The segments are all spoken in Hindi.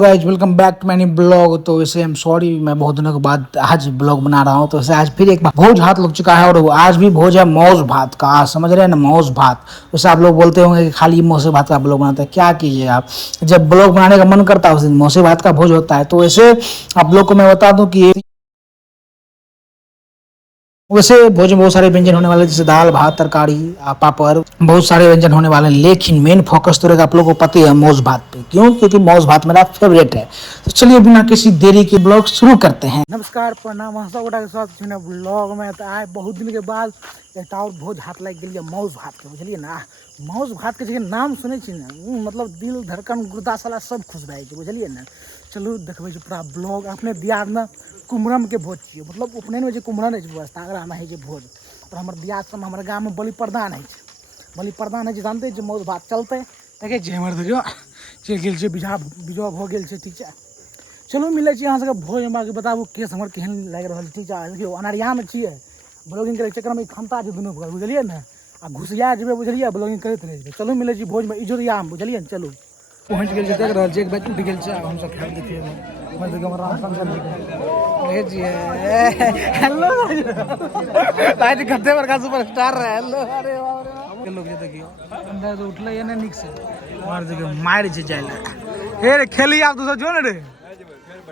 Guys welcome back to many blog. तो वैसे आई एम सॉरी, मैं बहुत दिनों के बाद आज ब्लॉग बना रहा हूँ। तो वैसे आज फिर एक बार भोज भात लग चुका है और आज भी भोज है मौज भात का। आज समझ रहे हैं ना, मौज भात। वैसे आप लोग बोलते होंगे कि खाली मौसे भात का ब्लॉग बनाते हैं, क्या कीजिए आप, जब ब्लॉग बनाने का मन करता है उस दिन मौसे भात का भोज होता है। तो वैसे आप लोग को मैं बता दूं कि वैसे भोज में बहुत सारे व्यंजन होने वाले हैं, जैसे दाल भात तरकारी पापड़, बहुत सारे व्यंजन होने वाले हैं। लेकिन मेन फोकस तो रहेगा आप लोगों को पता ही है मौज भात पे। क्यों? क्योंकि मौज भात मेरा फेवरेट है। तो चलिए बिना किसी देरी के ब्लॉग शुरू करते हैं। नमस्कार, प्रणाम, हंसा गोटा के साथ ब्लॉग में तो आए बहुत दिन के बाद एक और भोज हाथ लग गई मौज भात के, बुझलिए ना। मौज भात के जगह नाम सुने ना, मतलब दिल धड़कन गुर्दा साला सब खुश भए छै, बुझलिए ना। चलू देखबै पूरा ब्लॉग। अपने दियाद में कुम्हरम के भोज छियै, मतलब उपनयन में जो कुम्हरम है व्यवस्था अगर है जो भोज। और हमारे दियाद सब हमारे गाँव में बलि प्रदान है, बलि प्रदान है, जानते हैं मौज भात चलते देखे छी। हमर देखियो चलि गेल छै बिजोग हो गेल छै, ठीक है। चलू मिले छी अहाँ सबके भोज में, बताबू केस हमर केहन लागि रहल छै, ठीक है। देखियो अनरिया में छियै, ब्लॉगिंग करे चक्कर में खमता छै दुनू भर, बुझलिए ना। आ घुसिया जेबे, बुझलिए, ब्लॉगिंग करते रहे। चलू मिले छी भोज में इजोरिया में, बुझलिए ना। चलू पहुँच गेल छै, देख रहल छी एक बैच उठ गेल छै। हम सब खाए देखिए मैं देखिए राम शंकर जी देखे छिए। हेलो भाई जी, गद्दे पर का सुपरस्टार रहे। हेलो, अरे बाप रे, लोग जे देखियो अंदर से उठले ये ना निक से मार देखियो मार छै जाइला। हे रे खेली आप तो जो ने रे,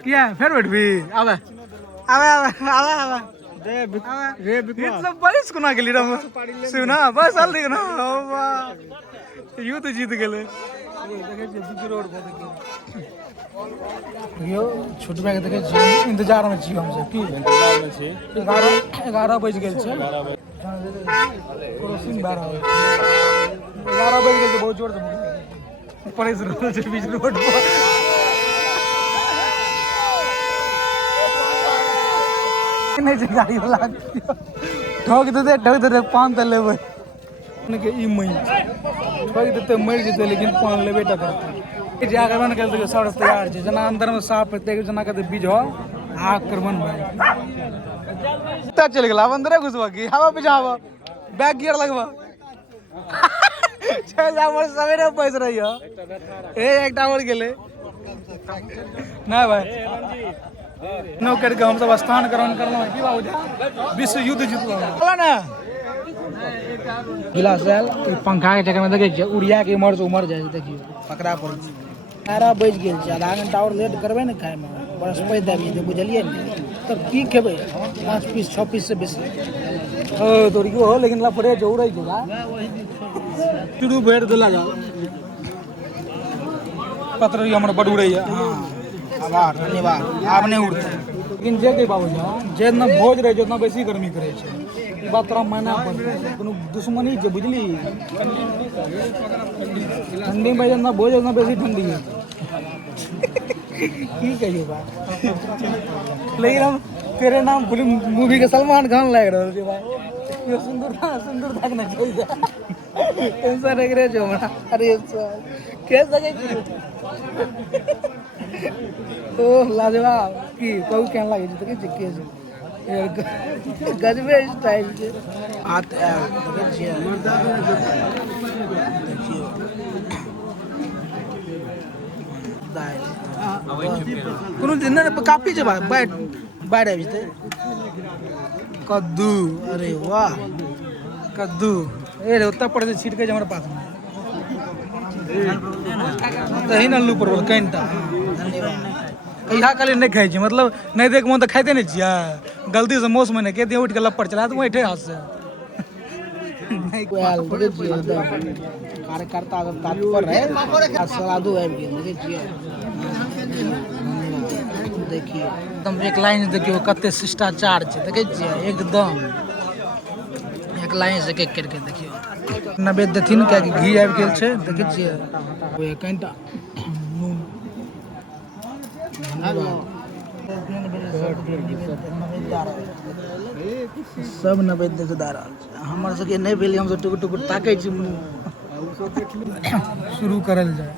किया फिर बैठबी? आबे आबे आबे आबे आबे रे बिक ये सब बरिस कोना गेली रे सुना बस हल देख ना। वाह यू तो जीत गेले। देखे छी बिक रोड पर देखियो छोट भाई के देखे छी, इंतजार में छी हम सब। की इंतजार में छी? 11 बज गेल छै, क्रॉसिंग 11 बज गेल छै, बहुत जोर से परेश रहल छै बीच रोड पर। नहीं छै गाड़ी वाला ठोक देते पान तो लेबै के ई मई ठोक देते मर जेते, लेकिन पान लेबे टा करते। जाकर बन कर सब तैयार छै, जना अंदर में साफ हेतै, जना कहते बीजो आकर बन भाई चल गेला अंदर घुसबा की हवा पिछावा बैक गियर लगवा चल जा सवेरे पैस रही हो। एक टावर गेले ना भाई नो करके हम सब स्थान ग्रहण करलो की बाबू विश्व युद्ध जीतलो ना। गिलास पंखा के चक्कर में देखे छियै उड़िया के उमर से उमर जाए छै, देखियो पकड़ा पड़ छै। 11 बज गेल छै, आधा घंटा और लेट करबै ने खाए में बरस पैद दाबि जेतै, बुझलिए ने। तब की खेबै 5 पीस 6 पीस से बेसी ओ तोरियो हो, लेकिन लफड़े जो उड़ै छै शुरू भेट देला जा पत्र हमर बड उड़ै है। हां आभार धन्यवाद, आब नहीं उड़ते। लेकिन जे बाबू जितना भोज रहे उतना बेसी गर्मी करे छै, ई बात तोरा मानना पड़तै। कोनो दुश्मनी छै, बुझली। ठंडी में जितना भोज उतना बेसी ठंडी है की कहिए बात। लेकिन हम तेरे नाम फिल्म मूवी के सलमान खान लाग रहल छै भाई। ये सुंदरता के ना चल जा टेंशन एकरे जो हमरा। अरे के सके ओ लाजवाब की कहू केहन लागे छै, देखे छियै के गजबे स्टाइल छै। हाथ देखे छियै देखियो कोनो दिन काफी छै बैठ बैठ आबि जेतै। कद्दू, अरे वाह कद्दू ए रे ओतऽ पड़े छीटके छै हमरा पास में तही न अल्लू परवल कनिटा। इहा खाली नहीं खाई छी, मतलब नहीं देख मन तो खाते नहीं छिया। गलती से मौस में नहीं कहते उठ के लपड़ चला तो वही हाथ से कार्यकर्ता तात्पर रहे सलादू आबि गेल देखे छियै। देखिए एकदम एक लाइन देखियो कते शिष्टाचार छै, देखे छियै एकदम एक लाइन से एक करके देखियो नैवेद्य देथिन क्या कि घी आबि गेल छै, देखे छियै कनिटा नून सब नैवेद्य से दे रहल छै। हमर सबके नहीं भेल, हम सब टुकुर टुकुर ताकै छी शुरू करल जाए।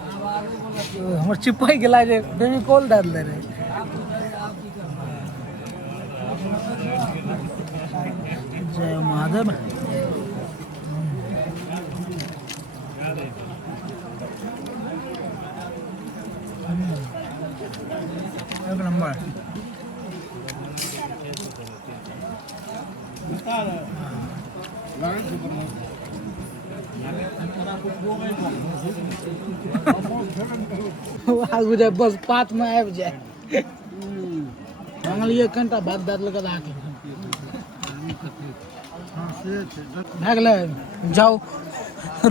हमर चिपक गेला जे बेबी कॉल दे देले रहे। जय महादेव। एक नंबर। आगू जाए बस 5 में आबि जाए मंगलिए कनिटा भात दाँत लगा राखी भए गेलै जाओ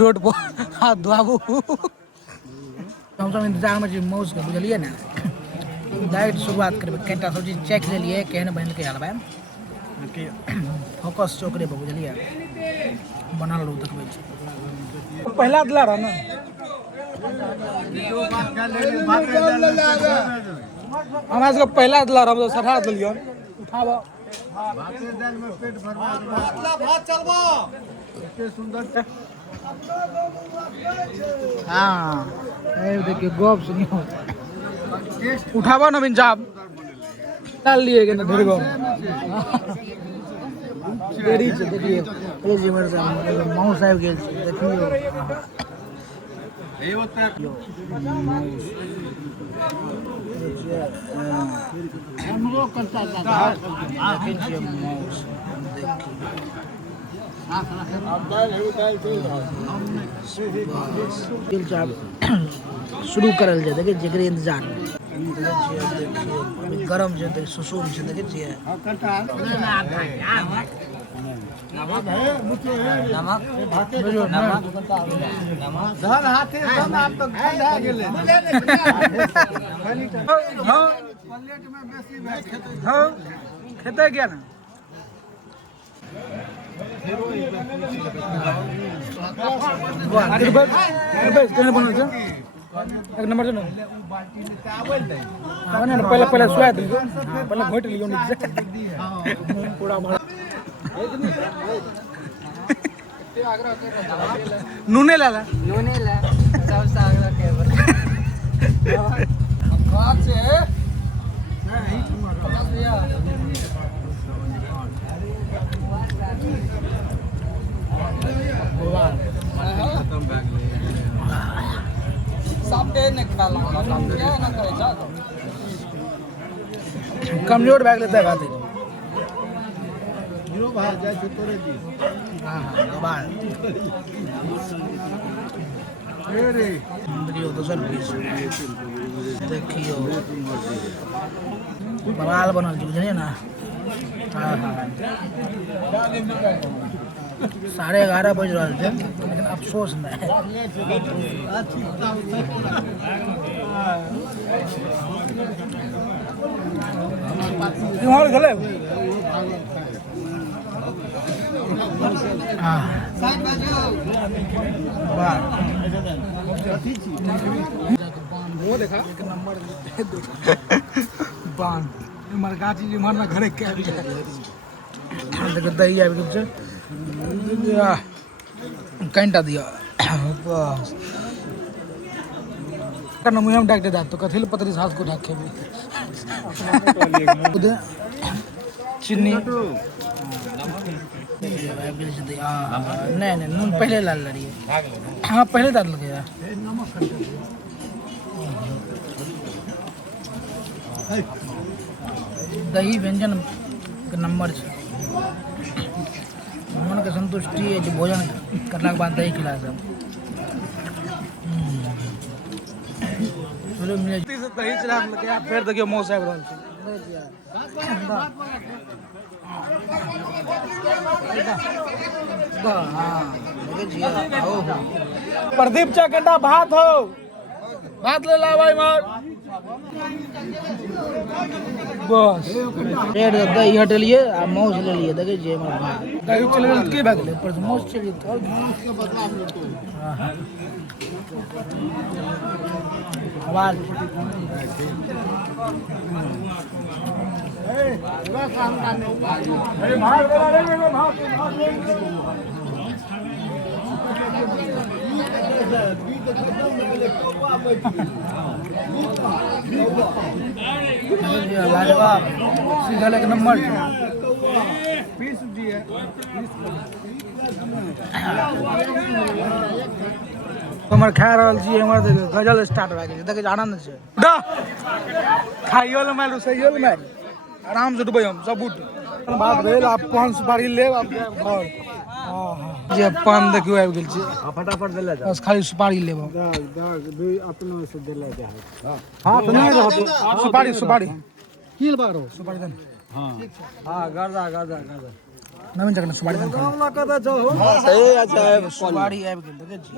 रोड पर हाथ धोआबू हमसब इंतजारमे छी मौसके बुझलियै ने डायरेक्ट शुरुआत करबै कनिटा सब चीज चेक लेलियै केहन बनि के आलबै कि फोकस छै ओकरे पर बुझलियै बनल रहू देखबै छी पहला दिला रहा ना हमरा सबके पहला दिला रहा हम सठा दिलियन उठाबऽ हाँ देखिए गप सुनियो उठाबऽ नवीन साहब डाल लिए कि ना ढेर गप देरी छै देखिए ए जी मर साहब माउस आबि गेल छै देखियो हमरो करता शुरू करल जाए देखिए जकरे इंतजार गरम छै देखिए सुसुम छै देखिए छियै खेते क्या ना एक नंबर जो ना पहले पहले स्वाद पहले घोट लियो नीचे पूरा नूने लाला सब सागरा के बात से कमजोर बैग लेता है खाते देखियो बवाल बनल बुझलिए ना 11:30 बज रहा है लेकिन अफसोस नहीं गले वो देखा एक नंबर बांध मरगाची जी मारना घरे के देखो दही आ गई कनिटा दिया बस करना मुझे हम डाक्टर दात तो कथिल पतरी साथ को ढाके भी चीनी नहीं नहीं नून पहले लाल लड़ी है हाँ पहले डाल लगेगा दही व्यंजन के नंबर है मन के संतुष्टि है जो भोजन करने के बाद दही खिला सब दही चला फिर देखियो मौसा प्रदीप चकंडा भात हो भात ले ला भाई मार बस रेड दही हटलिए आ मौस ले लिए देखे जे दही चल गेल के भाग गेल पर मौस चल गेल और उसके बदला हम तो आवाज पूरा काम करने अरे भाग रे भाग लाजवाब सीधल एक नंबर पीस दिए हमर खा रहल छी हमर गजल स्टार्ट भए गेल देखे आनंद छै खाइयो ले मारू सहियो ले मारू आराम से डूबे हम सब उठ बात भेल आप पान सुपारी लेब आप जाब घर हां हां जे पान देखियो आबि गेल छै फटाफट देले जा बस खाली सुपारी लेब दू अपनो से देले जा हां तो नहीं रहत सुपारी सुपारी कील बारो सुपारी दन हां हां गर्दा नवीन जगह सुपारी दन खाना कदा छौ सही अच्छा सुपारी आबि गेल देखे छी